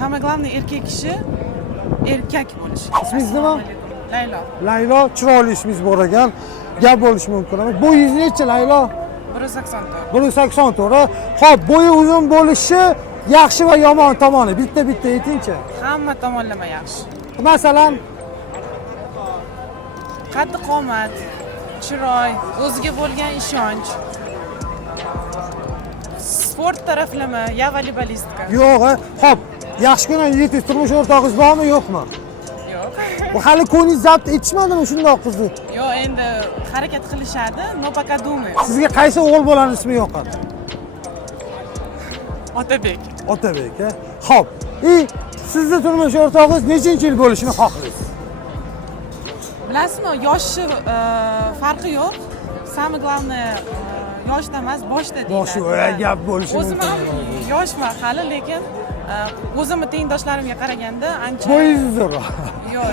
Самое главное erkak kishi erkak bo'lishi. Ismingiz nima? Laylo. Laylo, chiroyli ismingiz bor ekan. Gap bo'lishi mumkin. Bo'yingiz necha Laylo? 184. 184. Xo'p, bo'yi uzun bo'lishi yaxshi va yomon tomoni bitta aytingchi. Hamma tomonlama yaxshi. Masalan, Qaddi qomat, chiroy, o'ziga bo'lgan ishonch. Sport taraflama, ya voleybolistka. yo'q, xo'p, yaxshi ko'rgan yigitingiz turmush o'rtog'ingiz bormi, yo'qmi? Yo'q. Bu hali ko'nglingiz zabt etishmadimi shundoq qizni? Yo'q, endi harakat qilishadi, но пока думаю. Sizga qaysi o'g'il bolaning ismi yoqadi? Otabek. Otabek, a? Xo'p, sizni turmush o'rtog'ingiz nechinchi yil bo'lishini xohlaysiz? Bilasizmi, yoshi farqi yo'q. Самое главное yoshda emas, boshda deyiladi. Boshi gap bo'lishi O'zim ham mumkin. yoshman hali, lekin o'zimni tengdoshlarimga qaraganda ancha Bo'yingiz zo'rroq. yo'q.